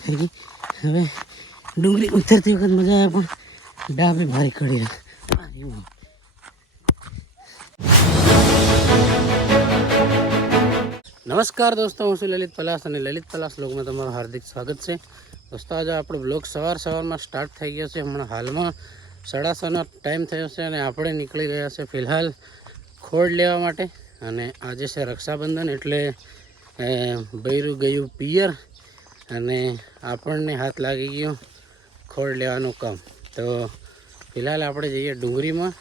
થઈ ગઈ. હવે ડુંગળી ઉતરતી વખત મજા આવે પણ ડાબે ભારે કડી રહે. નમસ્કાર દોસ્તો, હું છું લલિત પલાસ અને લલિત પલાસ બ્લોગમાં તમારું હાર્દિક સ્વાગત છે. દોસ્તો આજે આપણો બ્લોગ સવારમાં સ્ટાર્ટ થઈ ગયો છે. હમણાં હાલમાં 6:30નો ટાઈમ થયો છે અને આપણે નીકળી ગયા છે ફિલહાલ ખોડ લેવા માટે. અને આજે છે રક્ષાબંધન એટલે બૈરું ગયું પિયર અને આપણને હાથ લાગી ગયો ખોડ લેવાનું કામ. તો ફિલહાલ આપણે જઈએ ડુંગરીમાં.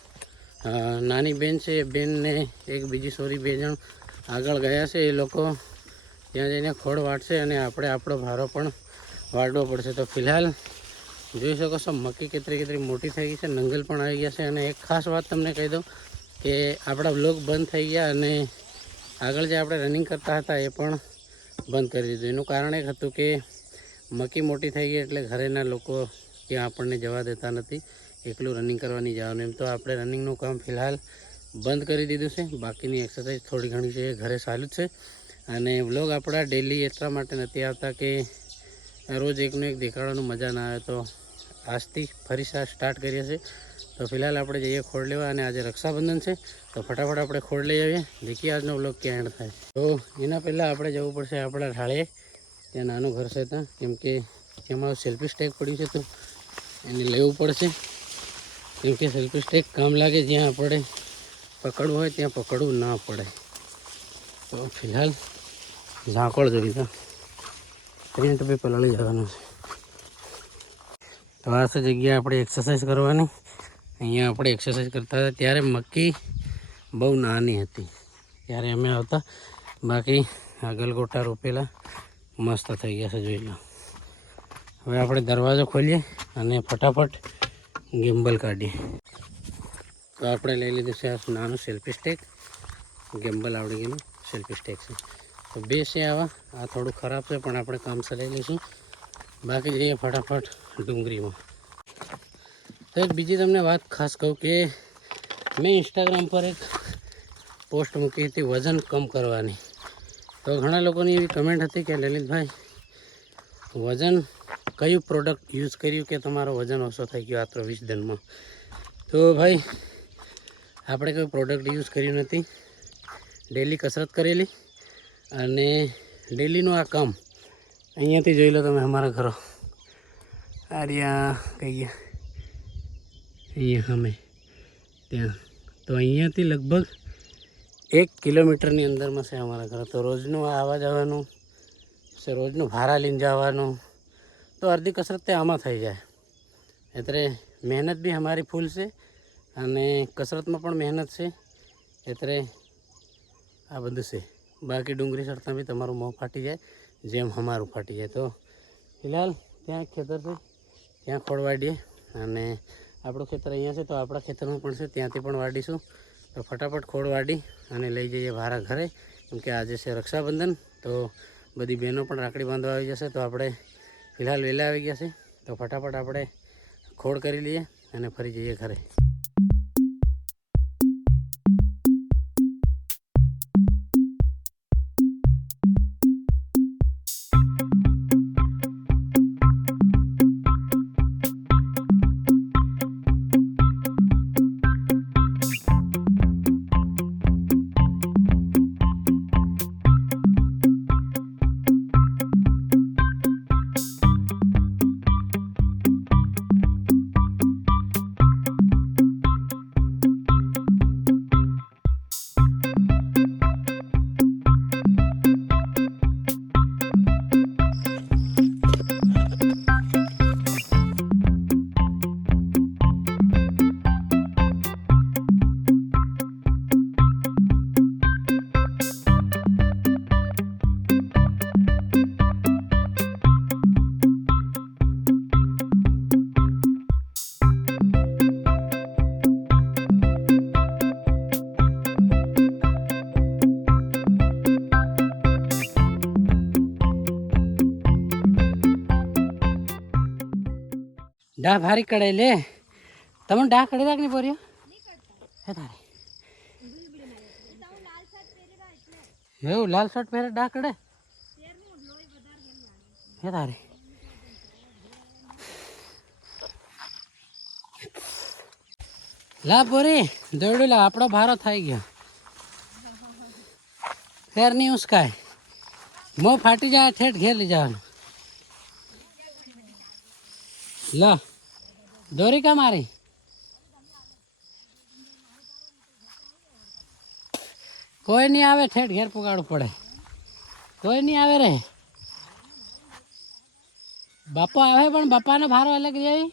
નાની બેન છે, એ બેનને એક બીજી સોરી 2 જણ આગળ ગયા છે. એ લોકો ત્યાં જઈને ખોડ વાટશે અને આપણે આપણો ભારો પણ વાટવો પડશે. તો ફિલહાલ જોઈ શકો છો મક્કી કેટલી મોટી થઈ ગઈ છે, નંગલ પણ આવી ગયા છે. અને એક ખાસ વાત તમને કહી દઉં કે આપણા બ્લોગ બંધ થઈ ગયા અને આગળ જે આપણે રનિંગ કરતા હતા એ પણ બંધ કરી દીધું. એનું કારણ એક હતું કે મક્કી મોટી થઈ ગઈ એટલે ઘરેના લોકો ત્યાં આપણને જવા દેતા નથી એકલું રનિંગ કરવાની જવાનું. એમ તો આપણે રનિંગનું કામ ફિલહાલ બંધ કરી દીધું છે. બાકીની એક્સરસાઇઝ થોડી ઘણી છે એ ઘરે ચાલુ જ છે. અને વ્લોગ આપણા ડેલી એટલા માટે નથી આવતા કે રોજ એકનું એક દેખાડવાનું મજા ના આવે. તો આજથી ફરી સ્ટાર્ટ કરીએ છીએ. તો ફિલહાલ આપણે જઈએ ખોડ લેવા અને આજે રક્ષાબંધન છે તો ફટાફટ આપણે ખોડ લઈ આવીએ. દેખીએ આજનો વ્લોગ ક્યાં એન્ડ થાય. તો એના પહેલાં આપણે જવું પડશે આપણા ઢાળે. ત્યાં નાનું ઘર છે ત્યાં, કેમ કે એમાં સેલ્ફી સ્ટેક પડ્યું છે તો એને લેવું પડશે. કેમ કે સેલ્ફી સ્ટેક કામ લાગે, જ્યાં આપણે પકડવું હોય ત્યાં પકડવું ના પડે. તો ફિલહાલ ઝાંકોળ જોઈ તો ત્યાં તો ભાઈ પલાળી જવાનું છે. તો આ છે જગ્યા આપણે એક્સરસાઇઝ કરવાની. અહીંયા આપણે એક્સરસાઇઝ કરતા હતા ત્યારે મક્કી બહુ નાની હતી ત્યારે અમે આવતા. બાકી આ ગલગોટા રોપેલા મસ્ત થઈ ગયા છે, જોઈ લો. હવે આપણે દરવાજો ખોલીએ અને ફટાફટ ગિમ્બલ કાઢીએ. તો આપણે લઈ લીધું છે આ નાનું સેલ્ફી સ્ટેક. ગિમ્બલ આવડી ગયેલું સેલ્ફી સ્ટેક છે. તો 2 છે આવા. આ થોડું ખરાબ છે પણ આપણે કામ ચલાવી લઈશું. બાકી જઈએ ફટાફટ ડુંગરીમાં. તો એક બીજી તમને વાત ખાસ કહું કે મેં ઇન્સ્ટાગ્રામ પર એક પોસ્ટ મૂકી હતી વજન કમ કરવાની. તો ઘણા લોકોની એવી કમેન્ટ હતી કે લલિતભાઈ વજન કયું પ્રોડક્ટ યુઝ કર્યું કે તમારો વજન ઓછો થઈ ગયો આ 23 દિનમાં. તો ભાઈ આપણે કોઈ પ્રોડક્ટ યુઝ કર્યું નથી. ડેલી કસરત કરેલી અને ડેલીનું આ કામ. અહીંયાથી જોઈ લો તમે અમારા ઘરો. આ રહ્યા કઈ ગયા અહીંયા અમે ત્યાં. તો અહીંયાથી લગભગ 1 કિલોમીટરની અંદરમાં છે અમારા ઘર. તો રોજનું આવવા જવાનું છે, રોજનું ભાડા લઈને જવાનું. તો અડધી કસરત તે આમાં થઈ જાય. એટલે મહેનત બી અમારી ફૂલ છે અને કસરતમાં પણ મહેનત છે. એટલે આ બધું છે. બાકી ડુંગળી ચડતા બી તમારું મોં ફાટી જાય જેમ અમારું ફાટી જાય. તો ફિલહાલ ત્યાં ખેતર છે, ત્યાં ખોળ વાડીએ. અને આપણું ખેતર અહીંયા છે તો આપણા ખેતરમાં પણ છે, ત્યાંથી પણ વાડીશું. તો ફટાફટ ખોળ વાડી અને લઈ જઈએ ભારા ઘરે. કેમ કે આજે છે રક્ષાબંધન તો બધી બહેનો પણ રાખડી બાંધવા આવી જશે. તો આપણે ફિલહાલ વહેલા આવી ગયા છે તો ફટાફટ આપણે ખોળ કરી લઈએ અને ફરી જઈએ ઘરે. ડા ભારી કડે લે તમને ડા કડી રાખ ની પોર્યો હે તારે એવું લાલ શર્ટ પહેરે ડા કડે હે તારે લા પૂરી દોડ્યું લા આપણો ભારો થઈ ગયો ફેર નહીં ઉસકાય મો ફાટી જાય ઠેઠ ઘેર લઈ જવાનું લા દોરી કા મારી કોઈ નહીં આવે ઠેઠ ઘેર પુગાડવું પડે કોઈ નહીં આવે રે બાપો આવે પણ બાપાનો ભારો અલગ જાય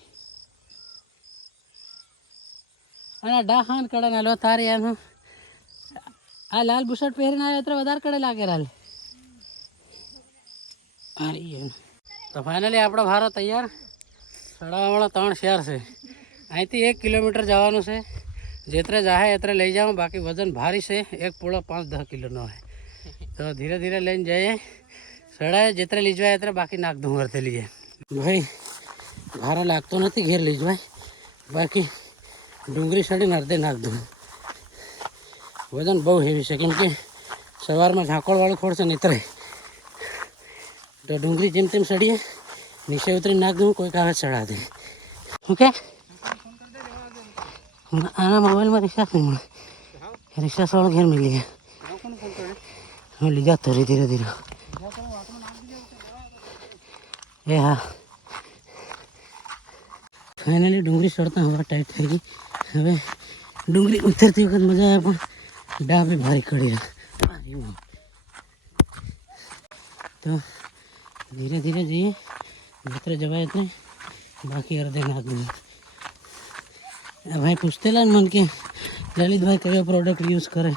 અને ડા ખાન કડે ના લો તારી એનું આ લાલ બુશર્ટ પહેરીને આવ્યો એટલે વધારે કડે લાગે રાલ તો ફાઇનલી આપણો ભારો તૈયાર ચડાવવાવાળો 3 શેર છે અહીંથી 1 કિલોમીટર જવાનું છે જેતરે જાહે એતરે લઈ જાઉં બાકી વજન ભારી છે 1 પૂળો 5-10 કિલોનો હોય તો ધીરે ધીરે લઈને જઈએ ચડાય જેતરે લઈ જવાય એતરે બાકી નાખ દઉં વર્તે લઈએ ભાઈ ભારો લાગતો નથી ઘેર લઈ જવાય બાકી ડુંગળી સડીને અડધે નાખ દઉં વજન બહુ હેવી છે કેમ કે સવારમાં ઝાંકોળવાળું ખોડશે ને એતરે તો ડુંગળી જેમ તેમ સડીએ નીચે ઉતરી નાખ દઉં કોઈક આવે ચડા દે ઓકે આના મોબાઈલમાં રિચાર્જ નહીં મળે રિચાર્જવાળો ઘેર મિલી ગયા હું લઈ જાતો ધીરે ધીરે એ હા ફાઇનલી ડુંગળી સડતા હવા ટાઈટ થઈ ગઈ હવે ડુંગળી ઉતરતી વખત મજા આવે પણ ડાબે ભારી કડી તો ધીરે ધીરે જઈએ જેતરે જવાય એટલે બાકી અડધે નાખ દઈએ ભાઈ પૂછતેલા ને મને કે લલિતભાઈ કયો પ્રોડક્ટ યુઝ કરે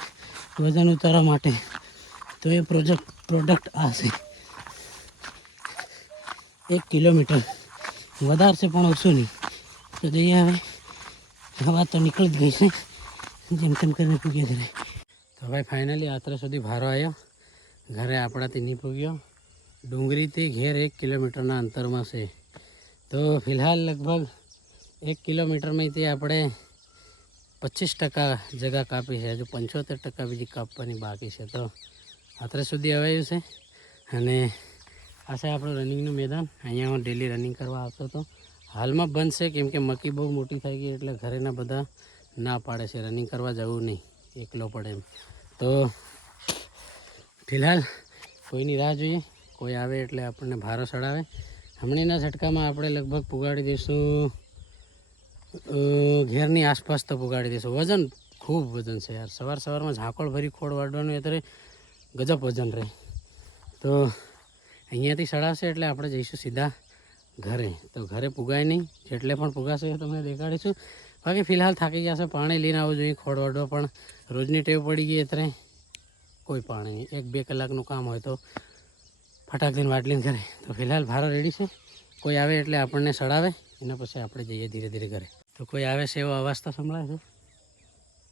વજન ઉતારવા માટે તો એ પ્રોડક્ટ આ છે 1 કિલોમીટર વધારે છે પણ ઓછું નહીં તો જઈએ હવે હવા તો નીકળી જ ગઈ છે જેમ તેમ કરીને પૂગ્યો ઘરે તો ભાઈ ફાઇનલી આત્રે સુધી ભારો આવ્યો ઘરે આપણાથી નહીં પૂગ્યો ડુંગરીથી ઘેર 1 કિલોમીટરના અંતરમાં છે તો ફિલહાલ લગભગ 1 કિલોમીટરમાંથી આપણે 25% જગા કાપી છે હજુ 75% બીજી કાપવાની બાકી છે તો આત્રે સુધી આવ્યું છે અને આ છે આપણું રનિંગનું મેદાન અહીંયા હું ડેલી રનિંગ કરવા આવતો હતો હાલમાં બંધ છે કેમ કે મકી બહુ મોટી થઈ ગઈ એટલે ઘરેના બધા ના પાડે છે રનિંગ કરવા જવું નહીં એકલો પડે એમ તો ફિલહાલ કોઈની રાહ જોઈએ કોઈ આવે એટલે આપણને ભારો ચડાવે હમણાંના ઝટકામાં આપણે લગભગ પુગાડી દઈશું ઘેરની આસપાસ તો પુગાડી દઈશું વજન ખૂબ વજન છે યાર સવારમાં ઝાંકોળ ભરી ખોળ વાળવાનું અત્યારે ગજબ વજન રહે તો અહીંયાથી ચડાવશે એટલે આપણે જઈશું સીધા ઘરે તો ઘરે પુગાય નહીં જેટલે પણ પુગાશે એ તમને દેખાડીશું બાકી ફિલહાલ થાકી ગયા છે પાણી લઈને આવવું જોઈએ ખોળ વાળવા પણ રોજની ટેવ પડી ગઈ અત્યારે કોઈ પાણી નહીં 1-2 કલાકનું કામ હોય તો ફટાક દઈને વાટલીને ઘરે તો ફિલહાલ ભારો રેડી છે કોઈ આવે એટલે આપણને ચડાવે એના પછી આપણે જઈએ ધીરે ધીરે ઘરે તો કોઈ આવે છે એવો અવાજ તો સંભળાય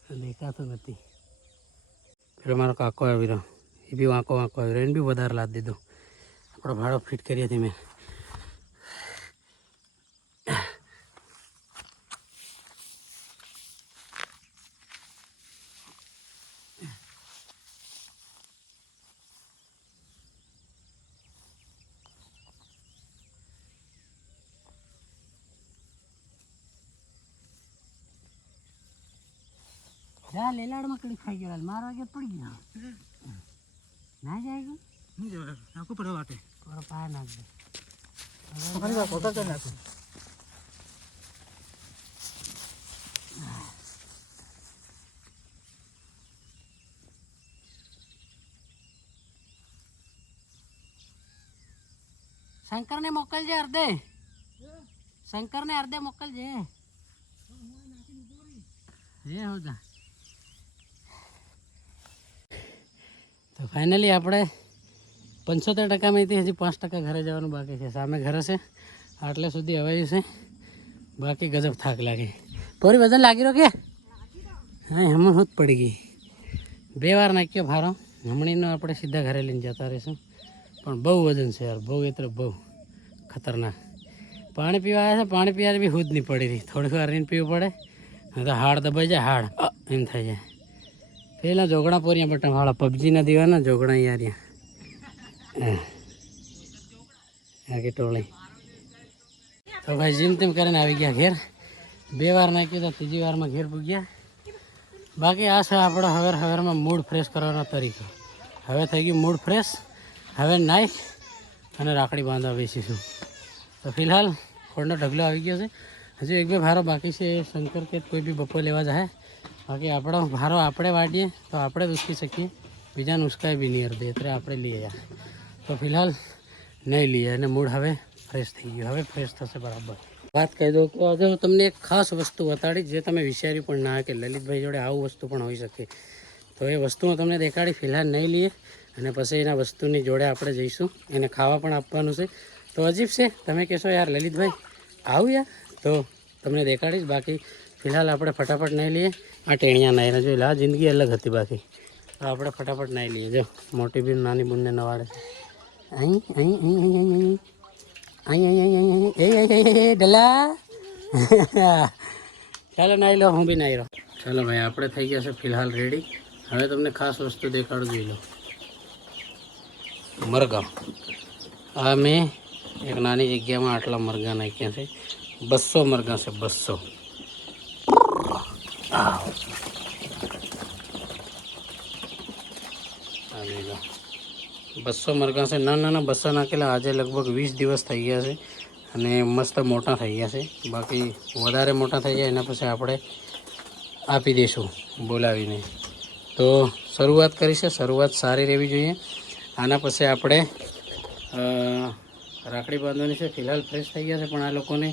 છે દેખાતો નથી પેલો મારો કાકો આવી રહ્યો એ બી વાંકો આવી રહ્યો એને બી વધારે લાદ દીધો આપણો ભાડો ફિટ કરીએ ધીમે જા લેલાડમાં કડી ખાઈ ગયો માર વાગે પડી ગયો ના જાય ગયું નહીં જવા નાખું પડે વાટે પાર નાખ દે ફરી વાર ફોટો કરી નાખું શંકરને મોકલજે અર્ધે શંકરને અર્ધે મોકલજે એ હોતા તો ફાઇનલી આપણે 75%માંથી હજી 5% ઘરે જવાનું બાકી છે સામે ઘરે છે આટલે સુધી અવાયું છે બાકી ગજબ થાક લાગે પૂરી વજન લાગી રહ્યો કે હા હમણાં હોત પડી ગઈ 2 વાર નાખ્યો ભારો હમણીનો આપણે સીધા ઘરે લઈને જતા રહીશું પણ બહુ વજન છે યાર બહુ એટલે બહુ ખતરનાક પાણી પીવા આવ્યા છે પાણી પીવા બી હુદ નહીં પડી રહી થોડીક વાર રહીને પીવું પડે તો હાડ દબાઈ જાય હાડ એમ થઈ જાય પેલા જોગણા પોરિયા બટા વાળા પબજીના દીવાના જોગણા યાર આ કે ટોળી તો ભાઈ જેમ તેમ કરીને આવી ગયા ઘેર 2 વાર નાખ્યું તો ત્રીજી વારમાં ઘેર પૂગ્યા. બાકી આ છે આપણો હવારમાં મૂડ ફ્રેશ કરવાનો તરીકો. હવે થઈ ગયું મૂડ ફ્રેશ. હવે નાઈ અને રાખડી બાંધવા બેસીશું. તો ફિલહાલ ખોડનો ઢગલો આવી ગયો છે. હજુ 1-2 ભારો બાકી છે. શંકર કે કોઈ બી બપોર લેવા જાય. બાકી આપણો ભારો આપણે વાટીએ તો આપણે જ ઉસકી શકીએ, બીજાને ઉસકાય બી નહીં અડધે, એટલે આપણે લઈએ યાર. તો ફિલહાલ નહીં લઈએ અને મૂડ હવે ફ્રેશ થઈ ગયું. હવે ફ્રેશ થશે બરાબર. વાત કહી દઉં તો આજે હું તમને એક ખાસ વસ્તુ બતાડી જે તમે વિચાર્યું પણ ના કે લલિતભાઈ જોડે આવું વસ્તુ પણ હોઈ શકે. તો એ વસ્તુ હું તમને દેખાડી. ફિલહાલ નહીં લઈએ અને પછી એના વસ્તુની જોડે આપણે જઈશું. એને ખાવા પણ આપવાનું છે. તો અજીબ છે, તમે કહેશો યાર લલિતભાઈ આવું યાર, તો તમને દેખાડીશ. બાકી ફિલહાલ આપણે ફટાફટ નહીં લઈએ. આ ટેણિયા નાહીને જોઈ લે, આ જિંદગી અલગ હતી. બાકી તો આપણે ફટાફટ નાહી લઈએ. જો મોટી બેન નાની બૂનને નવાડે છે. અહીં અહીં અહીં અહીં અહીં અહીં અહીં અહીં એ ડલા. ચાલો નાહી લો, હું બી નાહી રહ્યો. ચાલો ભાઈ, આપણે થઈ ગયા છે ફિલહાલ રેડી. હવે તમને ખાસ વસ્તુ દેખાડું, જોઈ લો. મરઘા. આ મેં એક નાની જગ્યામાં આટલા મરઘા નાખ્યા છે. 200 મરઘા છે, 200. આ જોઈ લો, 200 મરઘા છે. નાના 200 નાખેલા. આજે લગભગ 20 દિવસ થઈ ગયા છે અને મસ્ત મોટા થઈ ગયા છે. બાકી વધારે મોટા થઈ જાય એના પછી આપણે આપી દઈશું બોલાવીને. તો શરૂઆત કરીશે. શરૂઆત સારી રહેવી જોઈએ. આના પછી આપણે રાખડી બાંધવાની છે. ફિલહાલ ફ્રેશ થઈ ગયા છે, પણ આ લોકોને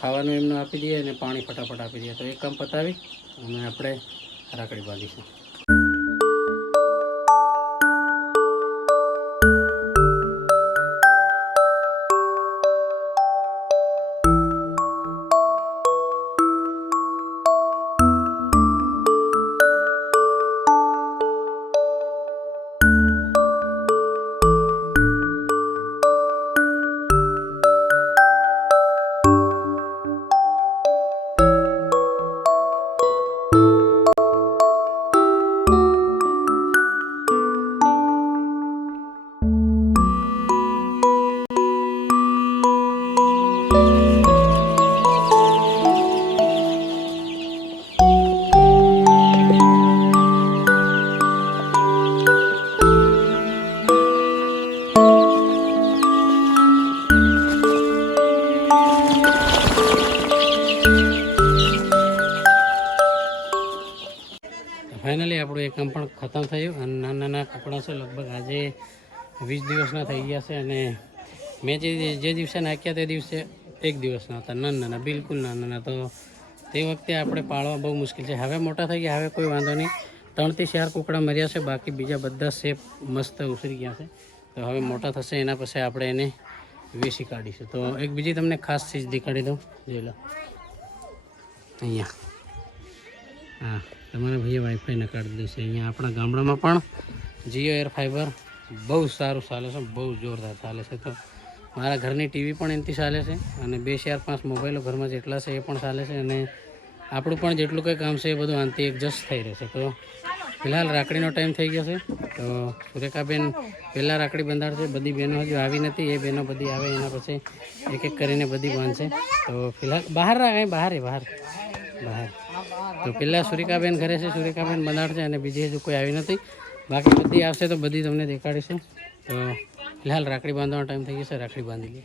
ખાવાનું એમનું આપી દઈએ અને પાણી ફટાફટ આપી દઈએ. તો એક કામ પતાવી અને આપણે રાખડી બાંધીશું. ફાઇનલી આપણું એ કામ પણ ખતમ થયું અને નાના કપડાં છે. લગભગ આજે 20 દિવસના થઈ ગયા છે અને મેં જે દિવસે નાખ્યા તે દિવસે 1 દિવસના હતા. નાના બિલકુલ નાના. તો તે વખતે આપણે પાળવા બહુ મુશ્કેલ છે. હવે મોટા થઈ ગયા, હવે કોઈ વાંધો નહીં. 3 થી 4 કુકડા મર્યા છે. બાકી બીજા બધા શેપ મસ્ત ઉછરી ગયા છે. તો હવે મોટા થશે એના પછી આપણે એને વેચી કાઢીશું. તો એક બીજી તમને ખાસ ચીજ દેખાડી દઉં, જોઈ લો. અહીંયા હા, તમારા ભાઈએ વાઈફાઈ નકાળી દેશે. અહીંયા આપણા ગામડામાં પણ જીઓ એર ફાઈબર બહુ સારું ચાલે છે, બહુ જોરદાર ચાલે છે. તો મારા ઘરની ટીવી પણ એનાથી ચાલે છે અને 2-4-5 મોબાઈલો ઘરમાં જેટલા છે એ પણ ચાલે છે અને આપણું પણ જેટલું કંઈ કામ છે એ બધું આનાથી એડજસ્ટ થઈ રહેશે. તો ફિલહાલ રાખડીનો ટાઈમ થઈ ગયો છે. તો સુરેખાબેન પહેલાં રાખડી બંધાડશે. બધી બહેનો હજુ આવી નથી. એ બહેનો બધી આવે એના પછી એક એક કરીને બધી બાંધશે. તો ફિલહાલ બહાર બહાર તો પહેલાં સુરેખાબેન ઘરે છે, સુરેખાબેન બંધાડશે અને બીજી હજુ કોઈ આવી નથી. બાકી બધી આવશે તો બધી તમને દેખાડીશું. તો ફિલહાલ રાખડી બાંધવાનો ટાઈમ થઈ ગયો છે. રાખડી બાંધી લઈએ.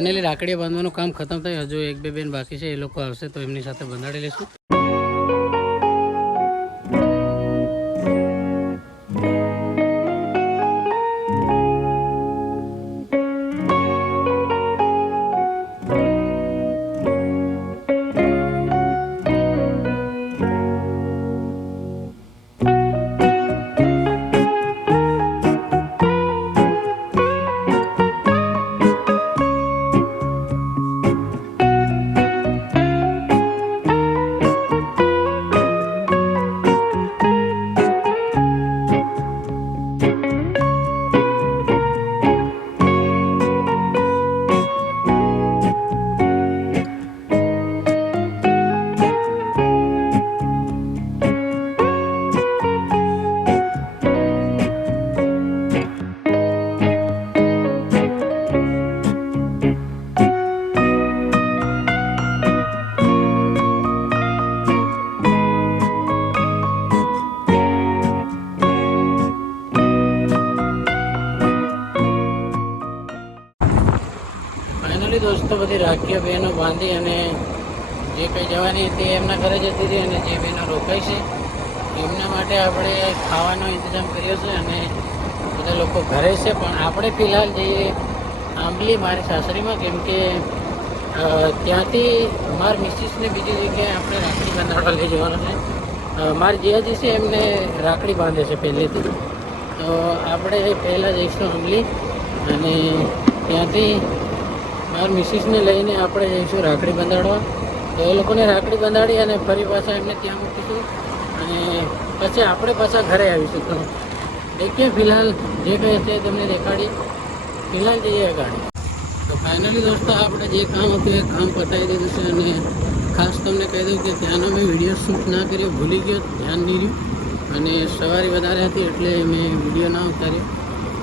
ફાઇનલી રાખડી બાંધવાનું કામ ખતમ થયું. હજુ એક બે બેન બાકી છે, એ લોકો આવશે તો એમની સાથે બંધાડી લઈશું. ફાઇનલી દોસ્તો બધી રાખીઓ બહેનો બાંધી અને જે કંઈ જવાની હતી એમના ઘરે જતી રહી, અને જે બહેનો રોકાઈ છે એમના માટે આપણે ખાવાનો ઇંતજામ કર્યો છે અને બધા લોકો ઘરે છે. પણ આપણે ફિલહાલ જઈએ આંબલી મારી સાસરીમાં, કેમ કે ત્યાંથી મારા મિસિસને બીજી જગ્યાએ આપણે રાખડી બાંધવા લઈ જવાના છે. મારા જીજાજી છે એમને રાખડી બાંધે છે પહેલેથી, તો આપણે પહેલાં જઈશું આંબલી અને ત્યાંથી મારા મિસિસને લઈને આપણે જઈશું રાખડી બંધાડવા. તો એ લોકોને રાખડી બંધાડી અને ફરી પાછા એમને ત્યાં મૂકીશું અને પછી આપણે પાછા ઘરે આવીશું. તો દેખીએ ફિલહાલ જે કંઈ છે તમને દેખાડી. ફિલહાલ જઈએ ગાડી. તો ફાઇનલી દોસ્તો આપણે જે કામ હતું એ કામ પતાવી દીધું છે અને ખાસ તમને કહી દઉં કે ત્યાંનો મેં વિડીયો શૂટ ના કર્યો, ભૂલી ગયો, ધ્યાન નહીં રહ્યું અને સવારી વધારે હતી એટલે મેં વિડીયો ના ઉતાર્યો.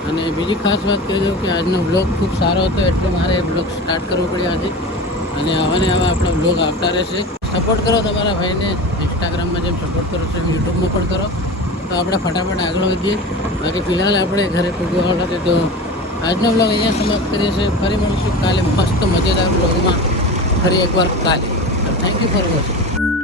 અને બીજી ખાસ વાત કહી દઉં કે આજનો બ્લોગ ખૂબ સારો હતો એટલે મારે બ્લોગ સ્ટાર્ટ કરવો પડ્યો આજે. અને આવા ને આવા આપણા બ્લોગ આવતા રહેશે. સપોર્ટ કરો તમારા ભાઈને, ઇન્સ્ટાગ્રામમાં જેમ સપોર્ટ કરો છો એમ યુટ્યુબમાં પણ કરો. તો આપણે ફટાફટ આગળ વધીએ. બાકી ફિલહાલ આપણે ઘરે પૂગવાવાળા છે. તો આજનો બ્લોગ અહીંયા સમાપ્ત કરીએ છીએ. ફરી મળીશું કાલે મસ્ત મજેદાર બ્લોગમાં, ફરી એકવાર કાલે. Thank you for watching.